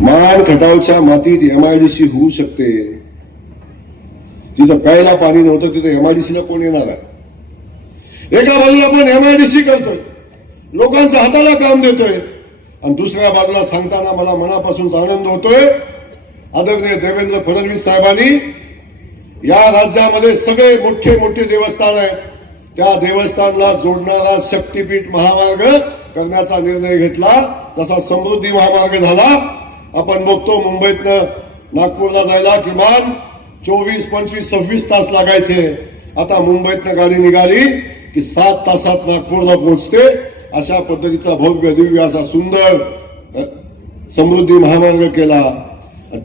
मान खटावच्या मातीत MIDC होऊ शकते. जिथं प्यायला पाणी नव्हतं तिथं MIDC ला कोण येणार आहे? एका बाजूला आपण MIDC करतोय, लोकांच्या हाताला काम देतोय, आणि दुसऱ्या बाजूला सांगताना मला मनापासून आनंद होतोय, आदरणीय देवेंद्र फडणवीस साहेबांनी या राज्यामध्ये सगळे मोठे मोठे देवस्थान आहेत, त्या देवस्थानला जोडणारा शक्तीपीठ महामार्ग करण्याचा निर्णय घेतला. जसा समृद्धी महामार्ग झाला, आपण बघतो मुंबईतनं नागपूरला जायला किमान 24, 25, 26 तास लागायचे. आता मुंबईतनं गाडी निघाली की 7 तासात नागपूरला पोहोचते. अशा पद्धतीचा भव्य दिव्य असा सुंदर समृद्धी महामार्ग केला.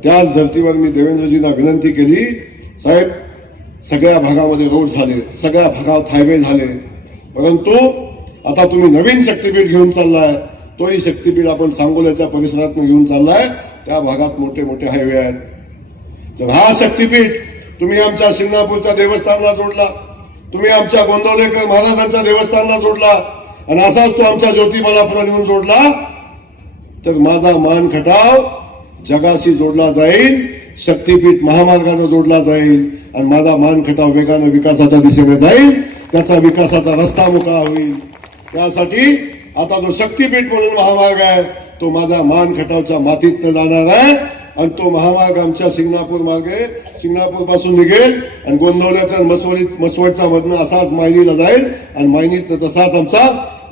त्याच धर्तीवर मी देवेंद्रजींना विनंती केली, साहेब सगळ्या भागामध्ये रोड झाले, सगळ्या भागात हायवे झाले, परंतु आता तुम्ही नवीन शक्तीपीठ घेऊन चाललाय, तोही शक्तीपीठ आपण सांगोल्याच्या परिसरात घेऊन चाललाय. त्या भागात मोठे मोठे हायवे आहेत. जर हा शक्तीपीठ तुम्ही आमच्या शिंगणापूरच्या देवस्थानला जोडला, तुम्ही आमच्या गोंदवलेकर महाराजांच्या देवस्थानला जोडला, आणि असाच तो आमच्या ज्योतिबाला पुढे नेऊन जोडला, तर माझा मान खटाव जगाशी जोडला जाईल, शक्तीपीठ महामार्गाने जोडला जाईल, आणि माझा मान खटाव वेगाने विकासाच्या दिशेने जाईल, त्याचा विकासाचा रस्ता मोकळा होईल. त्यासाठी आता जो शक्तीपीठ म्हणून महामार्ग आहे तो माझा मान खटावच्या मातीतनं जाणार आहे, आणि तो महामार्ग आमच्या शिंगणापूर मार्गे शिंगणापूर पासून निघेल आणि गोंदवल्याच्या मसवडच्या मधनं असाच मायनीला जाईल, आणि मायनीतनं तसाच आमचा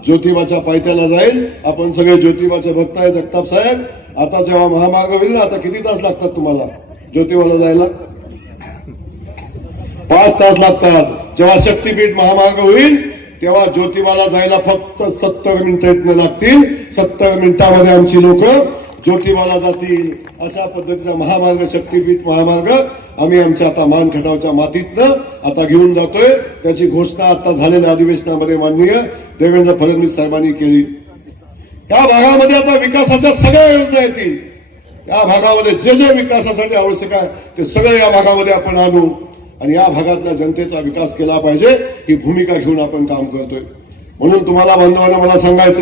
ज्योतिबाच्या पायथ्याला जाईल. आपण सगळे ज्योतिबाचे भक्त आहे. जगताप साहेब, आता जेव्हा महामार्ग होईल ना, आता किती तास लागतात तुम्हाला ज्योतिबाला जायला? 5 तास लागतात. जेव्हा शक्तीपीठ महामार्ग होईल तेव्हा ज्योतिबाला जायला फक्त 70 मिनिटं लागतील. 70 मिनिटांमध्ये आमची लोक ज्योतिबाला जातील. अशा पद्धतीचा महामार्ग, शक्तीपीठ महामार्ग आम्ही आमच्या आता मान खटावच्या मातीतनं आता घेऊन जातोय. त्याची घोषणा आता झालेल्या अधिवेशनामध्ये माननीय देवेंद्र फडणवीस साहेबांनी केली. या भागामध्ये आता विकासाच्या सगळ्या योजना येतील. या भागामध्ये जे जे विकासासाठी आवश्यक आहे ते सगळे या भागामध्ये आपण आणू, आणि या भागातल्या जनतेचा विकास केला पाहिजे ही भूमिका घेऊन आपण काम करतोय. म्हणून तुम्हाला बांधवांना मला सांगायचं,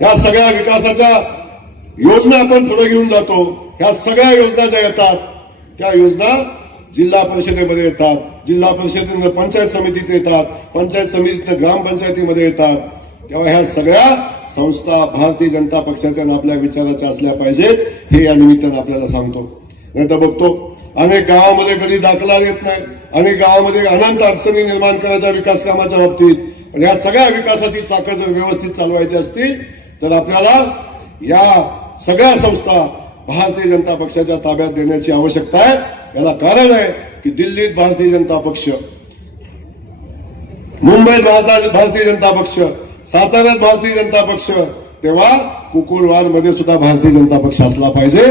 या सगळ्या विकासाच्या योजना आपण पुढे घेऊन जातो. ह्या सगळ्या योजना ज्या येतात त्या योजना जिल्हा परिषदेमध्ये येतात, जिल्हा परिषदेनं पंचायत समितीत येतात, पंचायत समितीतनं ग्रामपंचायतीमध्ये येतात. तेव्हा ह्या सगळ्या संस्था भारतीय जनता पक्षाच्या आपल्या विचाराच्या असल्या पाहिजेत, हे या निमित्तानं आपल्याला सांगतो. नाही तर बघतो अनेक गावामध्ये कधी दाखला येत नाही, अनेक गावामध्ये अनंत अडचणी निर्माण करायच्या विकास कामाच्या बाबतीत. पण या सगळ्या विकासाची चाकं जर व्यवस्थित चालवायची असतील तर आपल्याला या सगळ्या संस्था भारतीय जनता पक्षाच्या ताब्यात देण्याची आवश्यकता आहे. याला कारण आहे की दिल्लीत भारतीय जनता पक्ष, मुंबईत भारतीय जनता पक्ष, साताऱ्यात भारतीय जनता पक्ष, तेव्हा कुकुरवार मध्ये सुद्धा भारतीय जनता पक्ष असला पाहिजे.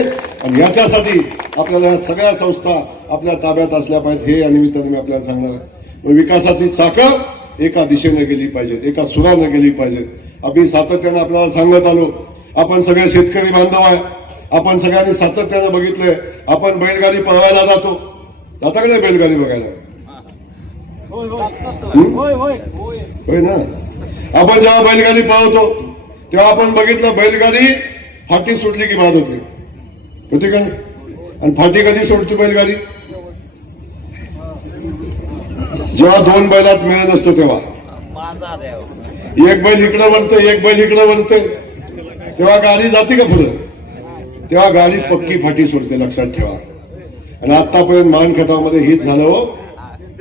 आणि याच्यासाठी आपल्याला या सगळ्या संस्था आपल्या ताब्यात असल्या पाहिजेत, हे या निमित्ताने मी आपल्याला सांगणार आहे. विकासाची चाकं एका दिशेने गेली पाहिजेत, एका सुराने गेली पाहिजेत. आम्ही सातत्याने आपल्याला सांगत आलो, आपण सगळे शेतकरी बांधव आहे. आपण सगळ्यांनी सातत्याने बघितलंय, आपण बैलगाडी पळवायला जातो, जाता का नाही बैलगाडी बघायला? होय ना. आपण जेव्हा बैलगाडी पळवतो तेव्हा आपण बघितलं बैलगाडी फाटी सुटली की बाद होते का? आणि फाटी कधी सोडते बैलगाडी? जेव्हा 2 बैलात मिळत असतो तेव्हा. एक बैल इकडे वळते, एक बैल इकडे वळते, तेव्हा गाडी जाते का पुढे? तेव्हा गाडी पक्की फाटी सोडते, लक्षात ठेवा. आणि आतापर्यंत मान खटावमध्ये हेच झालं,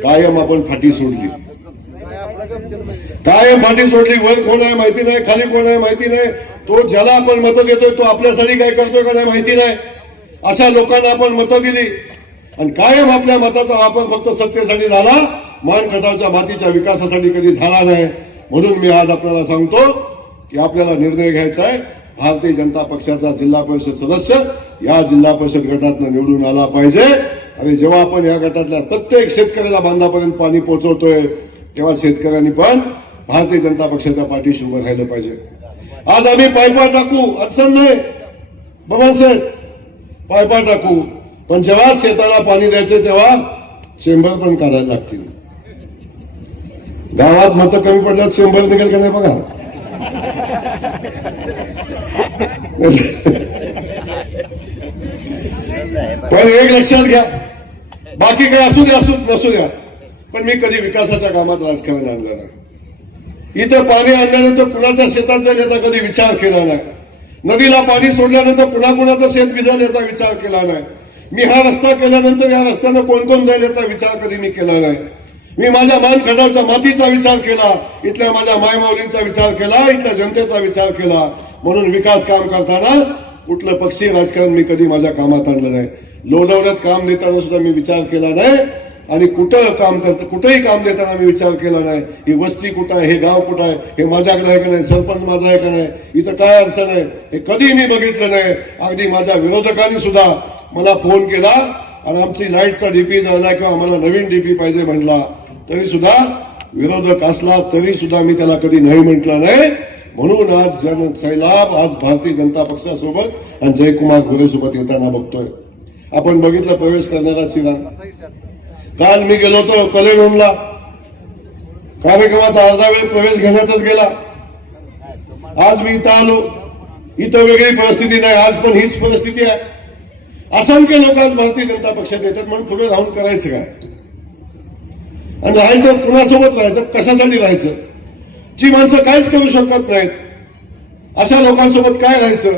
कायम आपण फाटी सोडली, कायम फाटी सोडली. वर कोण आहे माहिती नाही, खाली कोण आहे माहिती नाही, तो ज्याला आपण मतं देतोय तो आपल्यासाठी काय करतोय का नाही माहिती नाही. अशा लोकांना आपण मतं दिली आणि कायम आपल्या मताचा वापर फक्त सत्तेसाठी झाला, मान खटावच्या मातीच्या विकासासाठी कधी झाला नाही. म्हणून मी आज आपल्याला सांगतो की आपल्याला निर्णय घ्यायचा आहे. भारतीय जनता पक्षाचा जिल्हा परिषद सदस्य या जिल्हा परिषद गटातनं निवडून आला पाहिजे. आणि जेव्हा आपण या गटातल्या प्रत्येक शेतकऱ्याला बांधापर्यंत पाणी पोहोचवतोय तेव्हा शेतकऱ्यांनी पण भारतीय जनता पक्षाच्या पाठीशी उभं राहिलं पाहिजे. आज आम्ही पायपा टाकू, अडचण नाही बबन साहेब, पायपा टाकू, पण जेव्हा शेताला पाणी द्यायचे तेव्हा चेंबर पण काढायला लागतील. गावात मतं कमी पडल्यात चेंबर निघेल का नाही बघा. पण एक लक्षात घ्या, बाकी काय असू द्या नसू द्या, पण मी कधी विकासाच्या कामात राजकारण आणलं नाही. इथं पाणी आणल्यानंतर कुणाच्या शेतात जाईल याचा कधी विचार केला नाही. नदीला पाणी सोडल्यानंतर कुणाचं शेत भिजल याचा विचार केला नाही. मी हा रस्ता केल्यानंतर या रस्त्यानं कोण कोण जाईल याचा विचार कधी मी केला नाही. मी माझ्या मानखटावच्या मातीचा विचार केला, इथल्या माझ्या मायमाऊलींचा विचार केला, इथल्या जनतेचा विचार केला. म्हणून विकास काम करताना कुठलं पक्षी राजकारण मी कधी माझ्या कामात आणलं नाही. लोढवण्यात काम देताना सुद्धा मी विचार केला नाही आणि कुठेही काम देताना मी विचार केला नाही. ही वस्ती कुठं आहे, हे गाव कुठं आहे, हे माझ्याकडे आहे का नाही, सरपंच माझा आहे का नाही, इथं काय अडचण आहे हे कधी मी बघितलं नाही. अगदी माझ्या विरोधकांनी सुद्धा मला फोन केला आणि आमची लाईटचा डीपी झाला किंवा आम्हाला नवीन डीपी पाहिजे म्हणला, तरी सुद्धा विरोधक असला तरी सुद्धा मी त्याला कधी नाही म्हटलं नाही. म्हणून आज सैलाब आज भारतीय जनता पक्षासोबत आणि जयकुमार गोरे सोबत येताना बघतोय. आपण बघितलं प्रवेश करणाराची रांग. काल मी गेलो होतो कलेगोंडला, कार्यक्रमाचा अर्धा वेळ प्रवेश घेण्यातच गेला. आज मी इथं आलो, इथं वेगळी परिस्थिती नाही, आज पण हीच परिस्थिती आहे. असंख्य लोक आज भारतीय जनता पक्षात येतात, म्हणून पुढे राहून करायचं काय आणि राहायचं कुणासोबत राहायचं, कशासाठी राहायचं, जी माणसं काहीच करू शकत नाहीत अशा लोकांसोबत काय राहायचं.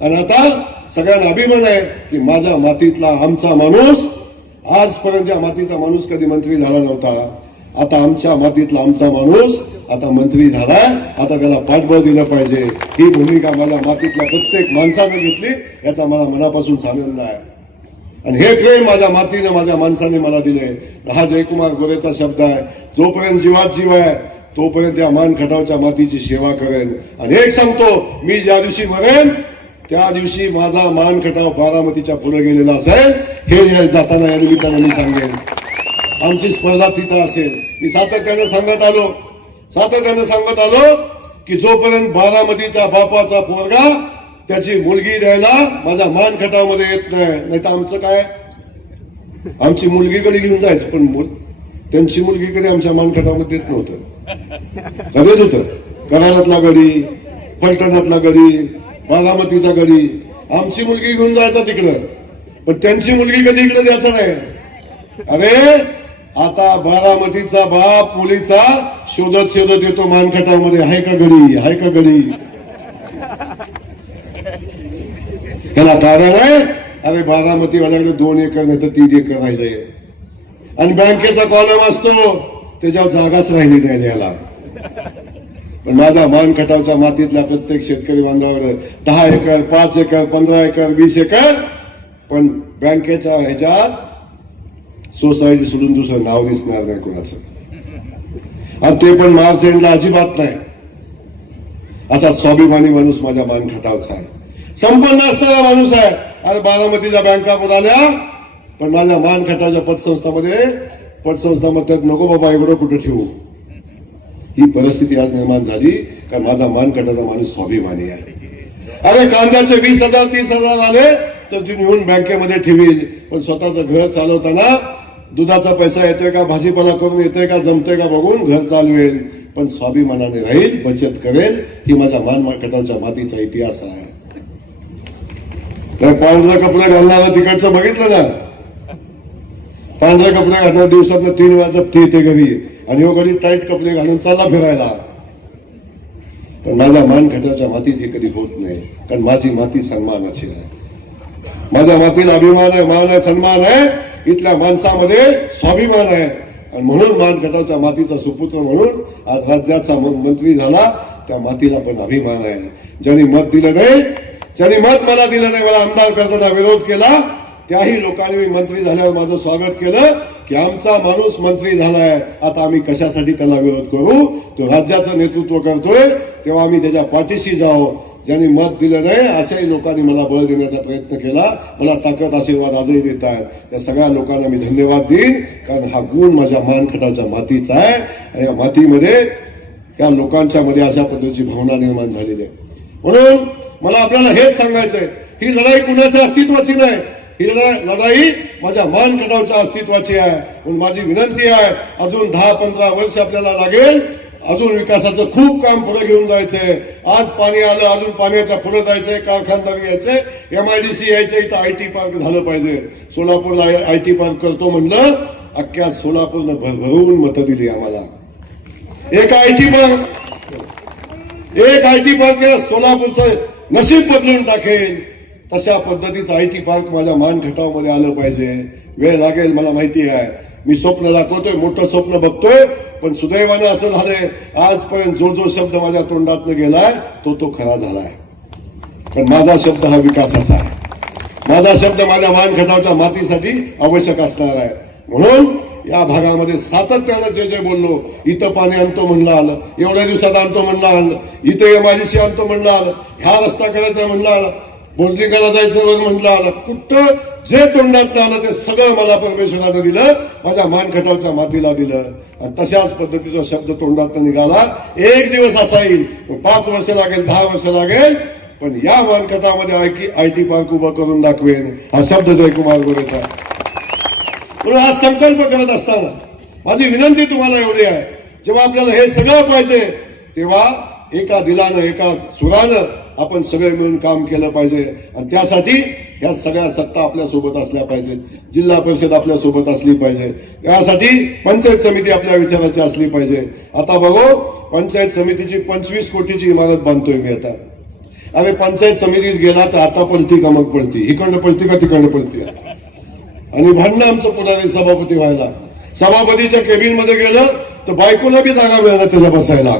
आणि आता सगळ्यांना अभिमान आहे की माझ्या मातीतला आमचा माणूस, आजपर्यंत या मातीचा माणूस कधी मंत्री झाला नव्हता, आता आमच्या मातीतला आमचा माणूस आता मंत्री झालाय. आता त्याला पाठबळ दिलं पाहिजे. ही भूमिका माझ्या मातीतल्या प्रत्येक माणसाने घेतली, याचा मला मनापासून आनंद आहे. आणि हे प्रेम माझ्या मातीने माझ्या माणसाने मला दिले. हा जयकुमार गोरेचा शब्द आहे, जोपर्यंत जीवात जीव आहे तोपर्यंत या मान खटावच्या मातीची सेवा करेन. आणि एक सांगतो, मी ज्या दिवशी मरेन त्या दिवशी माझा मान खटाव बारामतीच्या पुढे गेलेला असेल, हे जाताना या निमित्ताने मी सांगेन. आमची स्पर्धा तिथं असेल. मी सातत्याने सांगत आलो की जोपर्यंत बारामतीच्या बापाचा पोरगा त्याची मुलगी द्यायला माझ्या मान खटावमध्ये येत नाही तर आमचं काय, आमची मुलगीकडे घेऊन जायचं, पण त्यांची मुलगीकडे आमच्या मान खटावमध्ये देत नव्हतं. कधीच होतं कराडातला गडी, फलटणातला गडी, बारामतीचा गडी, आमची मुलगी घेऊन जायचा तिकडं, पण त्यांची मुलगी कधी इकडे द्यायचा नाही. अरे आता बारामतीचा बाप मुलीचा शोधत येतो मानखटावमध्ये, आहे का गडी, आहे का गडी. त्याला कारण आहे, अरे बारामतीवाल्याकडे 2 एकर नाही तर 3 एकर राहिले आणि बँकेचा कॉलम असतो त्याच्यावर जागाच राहिली नाही द्यायला. पण माझ्या मान खटावच्या मातीतल्या प्रत्येक शेतकरी बांधवाकडे 10 एकर, 5 एकर, 15 एकर, 20 एकर, पण बँकेच्या ह्याच्यात सोसायटी सोडून दुसरं नाव दिसणार नाही कोणाचं. आणि ते पण मार्च एंडला अजिबात नाही. असा स्वाभिमानी माणूस माझ्या मान खटावचा आहे, संपन्न असणारा माणूस आहे. आणि बारामतीच्या बँका बुडाल्या, पण माझ्या मान खटावच्या पतसंस्थामध्ये नको बाबा एवढं कुठं ठेवू. ही परिस्थिती आज निर्माण झाली कारण माझा मान खटावचा माणूस स्वाभिमानी आहे. अरे कांद्याचे 20,000 30,000 आले तर ती नेऊन बँकेमध्ये ठेवील, पण स्वतःचं घर चालवताना दुधाचा पैसा येतोय का, भाजीपाला करून येतोय का, जमतोय का बघून घर चालवेल, पण स्वाभिमानाने राहील, बचत करेल. ही माझ्या मान खटावच्या मातीचा इतिहास आहे. पांढरे कपडे घालणारा तिकडचं बघितलं ना, पांढरे कपडे घालणार दिवसात 3 वेळा जप्ती येते घरी आणि हो घडी टाईट कपडे घालून चालला फिरायला. पण माझ्या मान खटावच्या मातीत हे कधी होत नाही, कारण माझी माती सन्मानाची आहे. माझ्या मातीला अभिमान आहे, मान आहे, सन्मान आहे. इथल्या माणसामध्ये स्वाभिमान आहे आणि म्हणून मान खटावच्या मातीचा सुपुत्र म्हणून आज राज्याचा मंत्री झाला. त्या मातीला पण अभिमान आहे. ज्यांनी मत दिलं नाही, ज्यांनी मत मला दिलं नाही, मला आमदार करताना विरोध केला, त्याही लोकांनी मी मंत्री झाल्यावर माझं स्वागत केलं की आमचा माणूस मंत्री झालाय, आता आम्ही कशासाठी त्याला विरोध करू. तो राज्याचं नेतृत्व करतोय तेव्हा आम्ही त्याच्या पाठीशी जाऊ. ज्यांनी मत दिलं नाही अशाही लोकांनी मला बळ देण्याचा प्रयत्न केला. मला ताकद आशीर्वाद आजही देत आहेत. त्या सगळ्या लोकांना मी धन्यवाद देईन, कारण हा गुण माझ्या मान खटावच्या मातीचा आहे. आणि या मातीमध्ये त्या लोकांच्या मध्ये अशा पद्धतीची भावना निर्माण झालेली आहे. म्हणून मला आपल्याला हेच सांगायचंय, ही लढाई कुणाच्या अस्तित्वाची नाही, ही लढाई माझ्या मान खटावच्या अस्तित्वाची आहे. म्हणून माझी विनंती आहे, अजून 10-15 वर्ष आपल्याला लागेल. अजून विकासाचं खूप काम पुढे घेऊन जायचंय. आज पाणी आलं, अजून पाण्याच्या पुढे जायचंय, कारखानदारी यायचंय, MIDC यायचंय, इथं IT पार्क झालं पाहिजे. सोलापूरला IT पार्क करतो म्हणलं, अख्ख्या सोलापूरनं भरभरून मतं दिली आम्हाला. एक IT पार्क केलं, सोलापूरचं नशीब बदलून टाकेल. तशा पद्धतीचं IT पार्क माझ्या मानखटावमध्ये आलं पाहिजे. वेळ लागेल, मला माहिती आहे. मी स्वप्न दाखवतोय, मोठं स्वप्न बघतोय, पण सुदैवानं असं झालंय, आजपर्यंत जो शब्द माझ्या तोंडातनं गेलाय तो खरा झालाय. पण माझा शब्द हा विकासाचा आहे. माझा शब्द माझ्या मानखटावच्या मातीसाठी आवश्यक असणार आहे. म्हणून या भागामध्ये सातत्यानं जे बोललो, इथं पाणी आणतो म्हणलं आलं, एवढ्या दिवसात आणतो म्हणलं आलं, इथं MIDC आणतो म्हणलं आलं, ह्या रस्ता करायचा म्हणलं आलं, भोजलिकाला जायचं म्हटलं आलं, कुठं जे तोंडात आलं ते सगळं मला परमेश्वरानं दिलं, माझ्या मानखटावच्या मातीला दिलं. आणि तशाच पद्धतीचा शब्द तोंडात निघाला. एक दिवस असा येईल, 5 वर्ष लागेल, 10 वर्ष लागेल, पण या मानखटामध्ये IT पार्क उभं करून दाखवेन, हा शब्द जयकुमार गोरेचा. म्हणून हा संकल्प करत असताना माझी विनंती तुम्हाला एवढी आहे, जेव्हा आपल्याला हे सगळं पाहिजे, तेव्हा एका दिलानं, एका सुरानं आपण सगळे मिळून काम केलं पाहिजे. आणि त्यासाठी ह्या सगळ्या सत्ता आपल्या सोबत असल्या पाहिजेत, जिल्हा परिषद आपल्या सोबत असली पाहिजे, त्यासाठी पंचायत समिती आपल्या विचाराची असली पाहिजे. आता बघू, पंचायत समितीची 25 कोटीची इमारत बांधतोय मी आता. अरे पंचायत समितीत गेला तर आता पडती का मग पडती, इकडं पडती का तिकडं पडती. आणि भांडणं आमचं पुढारी सभापती व्हायला, सभापतीच्या केबिन मध्ये गेलं तर बायकोला बी जागा मिळाला त्याला बसायला,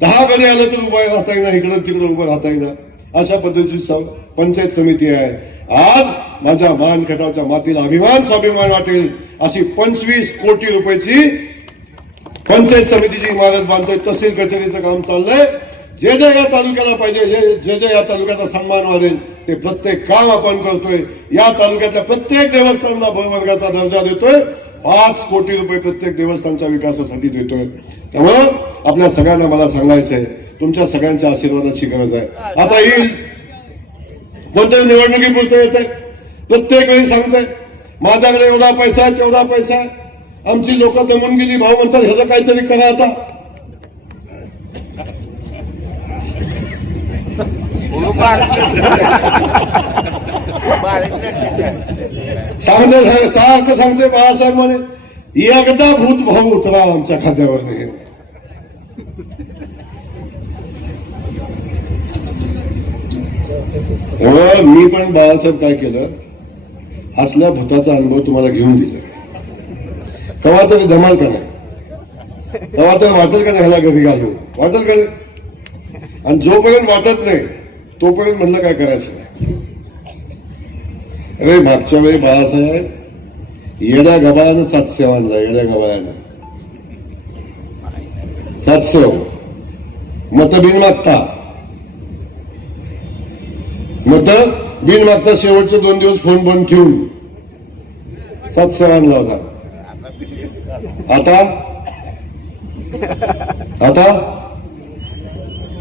10 गडी आलं तर उभा राहता येईना, इकडं तिकडं उभं राहता येईना. अशा पद्धतीची पंचायत समिती आहे. आज माझ्या मानखटावच्या मातीला अभिमान स्वाभिमान वाटेल अशी 25 कोटी रुपयाची पंचायत समितीची इमारत बांधतोय. तहसील कचेरीचं काम चाललंय. जे या तालुक्याला पाहिजे, जे या तालुक्याचा सन्मान वाढेल ते प्रत्येक काम आपण करतोय. या तालुक्यातल्या प्रत्येक देवस्थानला भवर्गाचा दर्जा देतोय. 5 कोटी रुपये प्रत्येक देवस्थानच्या विकासासाठी देतोय. त्यामुळं आपल्या सगळ्यांना मला सांगायचंय, तुमच्या सगळ्यांच्या आशीर्वादाची गरज आहे. आता येईल कोणत्या निवडणुकीपुरतं येते, प्रत्येक वेळी सांगताय माझ्याकडे एवढा पैसा आहे, तेवढा पैसा आहे. आमची लोक दमून गेली, भाऊ म्हणतात ह्याचं काहीतरी करा. आता सांगते बाळासाहेब म्हणे, एकदा भूत भाऊ उतरा आमच्या खात्यावर. मी पण बाळासाहेब काय केलं, असल्या भूताचा अनुभव तुम्हाला घेऊन दिला. कवा तरी धमाल का नाही, कवा तरी वाटेल का नाही ह्याला घरी घालू, वाटेल का नाही. आणि जोपर्यंत वाटत नाही तोपर्यंत म्हणलं काय करायचं नाही. अरे मागच्या वेळी बाळासाहेब येड्या गबाळानं 700 आणला, येड्या गबाळानं 700 मत बिन मागता शेवटचे 2 दिवस फोन बंद ठेवून 700 आणला होता. आता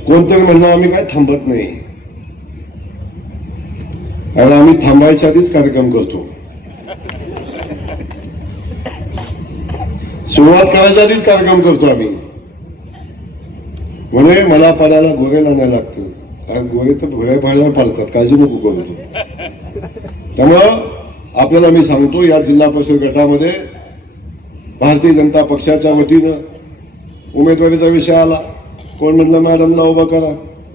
कोणतरी म्हणलं आम्ही काय थांबत नाही, आणि आम्ही थांबायच्या आधीच कार्यक्रम करतो, सुरुवात करायच्या आधीच कार्यक्रम करतो आम्ही. म्हणे मला पडायला गोरेला नाही लागतं, गोरे तर घोड्या पाहायला पाळतात, काळजी नको करू तू. त्यामुळं आपल्याला मी सांगतो, या जिल्हा परिषद गटामध्ये भारतीय जनता पक्षाच्या वतीनं उमेदवारीचा विषय आला. कोण म्हणलं मॅडमला उभं करा,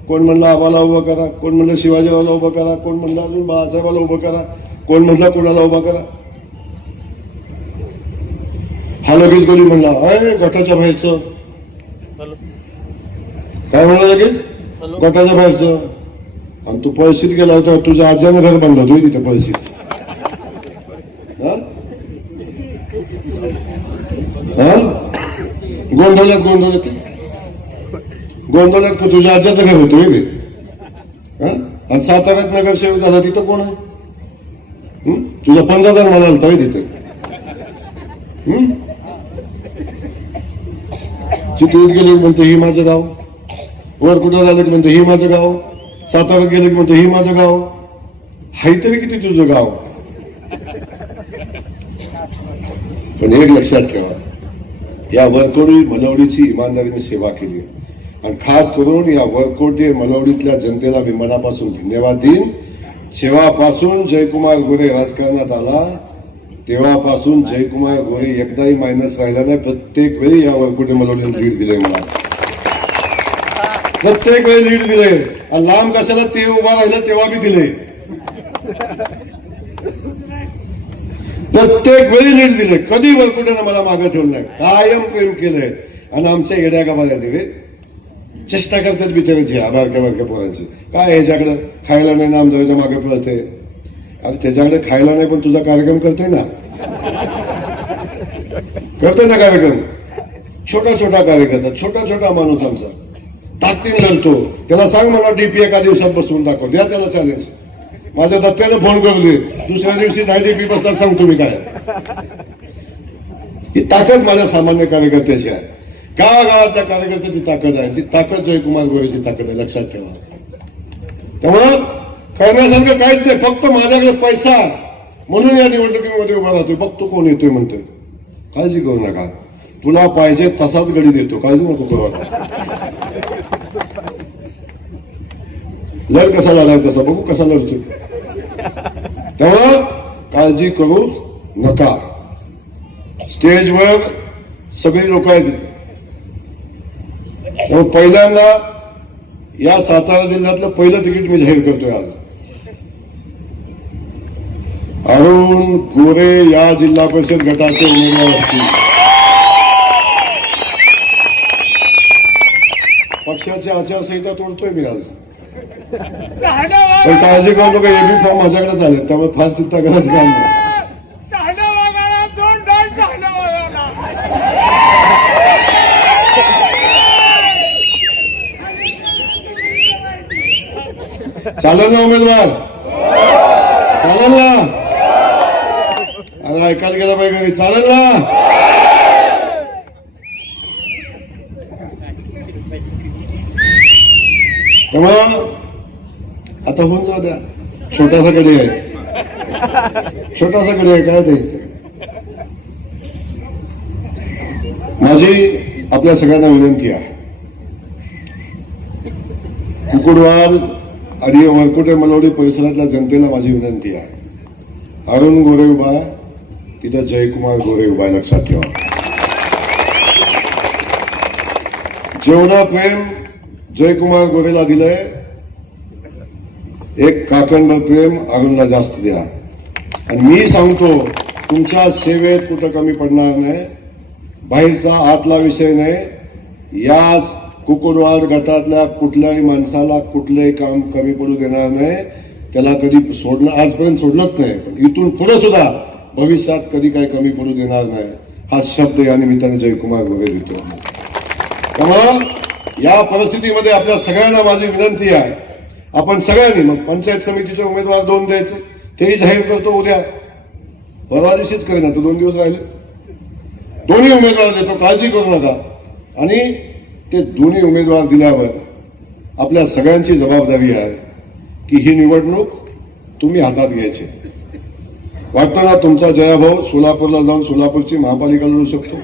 कोण म्हणलं आबाला उभं करा, कोण म्हणलं शिवाजीरावला उभं करा, कोण म्हणलं अजून बाळासाहेबाला उभं करा, कोण म्हणलं कोणाला उभं करा. हा लगेच कोणी म्हणला अय गटाच्या बाहेरचं, काय म्हणलं लगेच गटाच्या बाहेरचं. आणि तू पळशीत गेला होता, तुझ्या आज्यानं घर बांधलं होतं तिथे पळशीत. गोंधळ्यात तुझ्या आज्याचं घर होतं रे. आणि साताऱ्यात नगरसेवक झाला, तिथं कोण आहे? तुझा 50,000 म्हणाल तर तिथे. चित्रीत गेले की म्हणतो ही माझं गाव, वर कुठं झालं की म्हणतो ही माझं गाव, साताऱ्यात गेलं की म्हणतो ही माझं गाव. हाय तरी किती तुझं गाव. पण एक लक्षात ठेवा, या वरकोडी मलवडीची इमानदारीने सेवा केली आणि खास करून या वरकोडी मलवडीतल्या जनतेला मी मनापासून धन्यवाद देईन. जेव्हापासून जयकुमार गोरे राजकारणात आला तेव्हापासून जयकुमार गोरे एकदाही मायनस राहिला नाही. प्रत्येक वेळी या वरकोडी मलवडीने लीड दिले मला, प्रत्येक वेळी लीड दिले. लांब कशाला ते उभा राहिलं तेव्हा बी दिले, प्रत्येक वेळी लीड दिले. कधी वरकुट्यानं मला मागे ठेवलं नाही, कायम प्रेम केलंय. आणि आमच्या येड्या गावाला दिले चेष्टा करतात बिचारायची बारक्या बारक्या पोरांची. काय ह्याच्याकडे खायला नाही ना आमदाराच्या मागे पळते. अरे त्याच्याकडे खायला नाही पण तुझा कार्यक्रम करते ना, करते ना कार्यक्रम. छोटा छोटा कार्यकर्ता, छोटा छोटा माणूस आमचा ताकदीन लढतो. त्याला सांग मला डीपी एका दिवसात बसवून दाखव, द्या त्याला चॅलेंज. माझ्या दत्त्याने फोन करू दे, दुसऱ्या दिवशी नाही डीपी बसला सांग तुम्ही काय. ही ताकद माझ्या सामान्य कार्यकर्त्याची आहे, गावागावातल्या कार्यकर्त्याची ताकद आहे. ती ताकद जयकुमार गोरेची ताकद आहे, लक्षात ठेवा. त्यामुळं करण्यासारखं काहीच नाही, फक्त माझ्याकडे पैसा म्हणून या निवडणुकीमध्ये उभा राहतोय. बघतो कोण येतोय म्हणतोय, काळजी करू नका. तुला पाहिजे तसाच गडी देतो, काळजी नको करू. आता लढ कसा लढायचा तसा बघू कसा लढतोय. तेव्हा काळजी करू नका. स्टेजवर सगळी लोक आहेत तिथे. त्यामुळे पहिल्यांदा या सातारा जिल्ह्यातलं पहिलं तिकीट मी जाहीर करतोय आज. अरुण गोरे या जिल्हा परिषद गटाचे उमेदवार असतील. पक्षाची आचारसंहिता तोडतोय मी आज, पण काळजी करू नका. एबी फॉर्म माझ्याकडेच आले, त्यामुळे फार चिंता करायचं काम नाही. चालेल ना उमेदवार, चालेल ना. अरे ऐकायला गेला पाहिजे घरी, चालेल ना. त्यामुळं आता होऊन जाऊ द्या. छोटासा गडी आहे, छोटासा गडी आहे, काय ते. माझी आपल्या सगळ्यांना विनंती आहे, कुकुडवाड आणि वरकुटे मलवडी परिसरातल्या जनतेला माझी विनंती आहे. अरुण गोरे उभा आहे तिथं जयकुमार गोरे उभा आहे, लक्षात ठेवा. जेवढं प्रेम जयकुमार गोरेला दिलंय, एक काकणभर प्रेम अरुणला जास्त द्या. आणि मी सांगतो तुमच्या सेवेत कुठं कमी पडणार नाही. बाहेरचा आतला विषय नाही. या कुकुडवाड गटातल्या कुठल्याही माणसाला कुठलंही काम कमी पडू देणार नाही. त्याला कधी सोडलं, आजपर्यंत सोडलंच नाही, पण इथून पुढे सुद्धा भविष्यात कधी काही कमी पडू देणार नाही. हा शब्द या निमित्ताने जयकुमार गोरे देतो. त्यामुळं या परिस्थितीमध्ये आपल्या सगळ्यांना माझी विनंती आहे, आपण सगळ्यांनी मग पंचायत समितीचे उमेदवार 2 द्यायचे, तेही जाहीर करतो उद्या, परवा दिवशीच करेन. आता 2 दिवस राहिले. दोन्ही उमेदवार देतो, काळजी करू नका. आणि ते दोन्ही उमेदवार दिल्यावर आपल्या सगळ्यांची जबाबदारी आहे की ही निवडणूक तुम्ही हातात घ्यायची. वाटतं ना तुमचा जयाभाऊ सोलापूरला जाऊन सोलापूरची महापालिका लढू शकतो.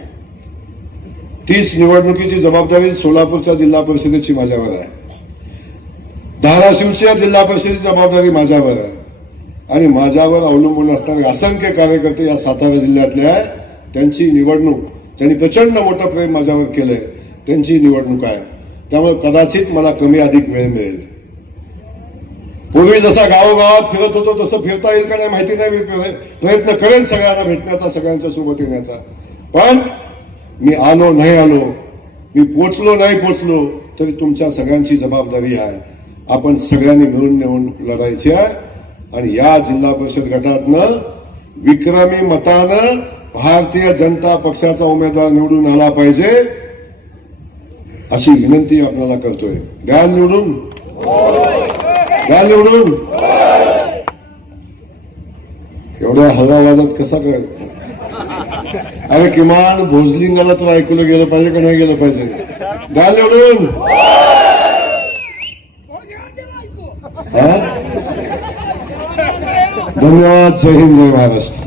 तीच निवडणुकीची जबाबदारी सोलापूरच्या जिल्हा परिषदेची माझ्यावर आहे. धाराशिवच्या जिल्हा परिषदेची जबाबदारी माझ्यावर आहे. आणि माझ्यावर अवलंबून असणारे असंख्य कार्यकर्ते या सातारा जिल्ह्यातले आहे. त्यांची निवडणूक, त्यांनी प्रचंड मोठं प्रेम माझ्यावर केलंय, त्यांची निवडणूक आहे. त्यामुळे कदाचित मला कमी अधिक वेळ मिळेल. पूर्वी जसा गावोगावात फिरत होतो तसं फिरता येईल का नाही माहिती नाही. मी प्रयत्न करेन सगळ्यांना भेटण्याचा, सगळ्यांच्या सोबत येण्याचा. पण मी आलो नाही आलो, मी पोचलो नाही पोचलो, तरी तुमच्या सगळ्यांची जबाबदारी आहे. आपण सगळ्यांनी मिळून निवडणूक लढायची आहे. आणि या जिल्हा परिषद गटातनं विक्रमी मतानं भारतीय जनता पक्षाचा उमेदवार निवडून आला पाहिजे, अशी विनंती आपल्याला करतोय. द्या निवडून, द्या निवडून. एवढ्या हवा आवाजात कसा कळेल? अरे किमान भोजलिंगाला तर ऐकलं गेलं पाहिजे का नाही गेलं पाहिजे? द्या निवडून. धन्यवाद. जय हिंद, जय महाराष्ट्र.